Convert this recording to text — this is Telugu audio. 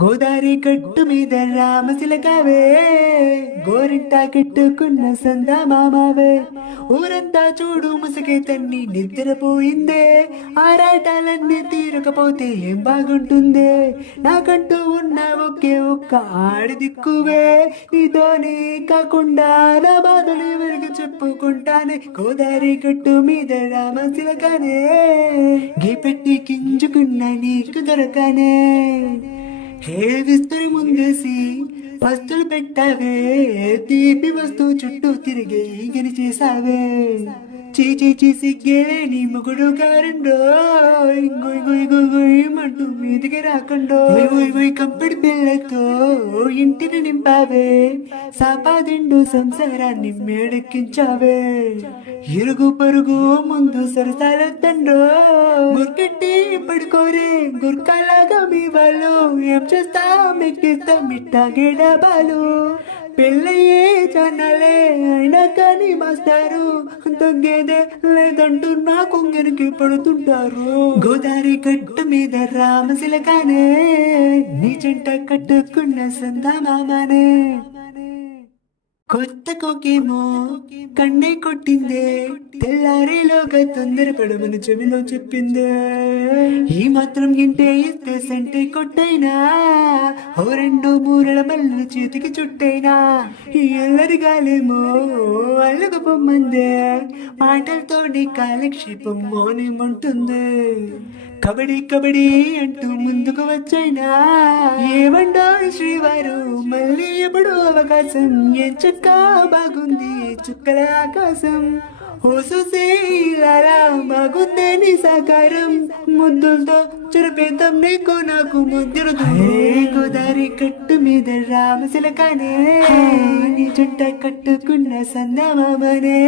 గోదారి గట్టు మీద రామశిలకావే, గోరింటా కట్టుకున్న సందా మామావే. ఊరంతా చూడు ముసుగే తన్ని నిద్రపోయిందే, ఆరాటాలన్నీ తీరకపోతే ఏం బాగుంటుందే. నాకంటూ ఉన్న ఒకే ఒక్క ఆడి దిక్కువే, నీతోనే కాకుండా నా బాధలు ఎవరికి చెప్పుకుంటానే. గోదారి గట్టు మీద రామశిలకానే, గీపెట్టి గింజుకున్న నీకు దొరకనే. హే విస్తరి ముందేసి పస్తులు పెట్టావే, తీపి వస్తూ చుట్టూ తిరిగి ఈగని చేసావే. చీచీ సిగ్గేలే నీ మొగుడు గారండో, గుయ్ గుయ్ గుయ్ గుయ్ మంటూ మీదికి రాకండో. కంపెడి పిల్లతో ఇంటిని నింపావే, సాపాదిండు సంసారాన్ని మేడెక్కించావే. ఇరుగు పరుగు ముందు సరసాలొద్దండో, గుర్కెట్టి పడుకోరే గుర్కాలాగా మీ వాళ్ళు. ఏం చేస్తా మెక్కిస్తా మిట్టాగే డబాలు. పెళ్ళయ్యే చానాలే అయినా కానీ మాస్టారు, తగ్గేదే లేదంటూ నా కొంగరికి పడుతుంటారు. గోదారి గట్టు మీద రామశిలకానే, నీ చెంట కట్టుకున్న సందా మామానే. కొత్త కోకేమో కన్నే కొట్టిందే, తెల్లారిలోగా తొందరపడమని చెవిలో చెప్పిందే. ఈ మాత్రం గింటే ఇస్తే సంటే కొట్టైనా, ఓ రెండు మూరల మల్లెల చేతికి చుట్టైనా. ఈ అల్లరి గాలేమో అల్లుకు పొమ్మందే, మాటలతోటి కాలక్షేపం మౌనమంటుంది. కబడ్డీ కబడ్డీ అంటూ ముందుకు వచ్చైనా, ఏమండో శ్రీవారు మళ్ళీ ఎప్పుడు అవకాశం. ఏం చక్కా బాగుంది చుక్కల ఆకాశం, ఓ సుశీలారా బాగుందే నీ సాకారం. ముద్దులతో చురిపేద్దాం నీకు నాకు ముద్దులు. గోదారి కట్టు మీద రామశిలకానే, నీ చుట్ట కట్టుకున్న సందా మామనే.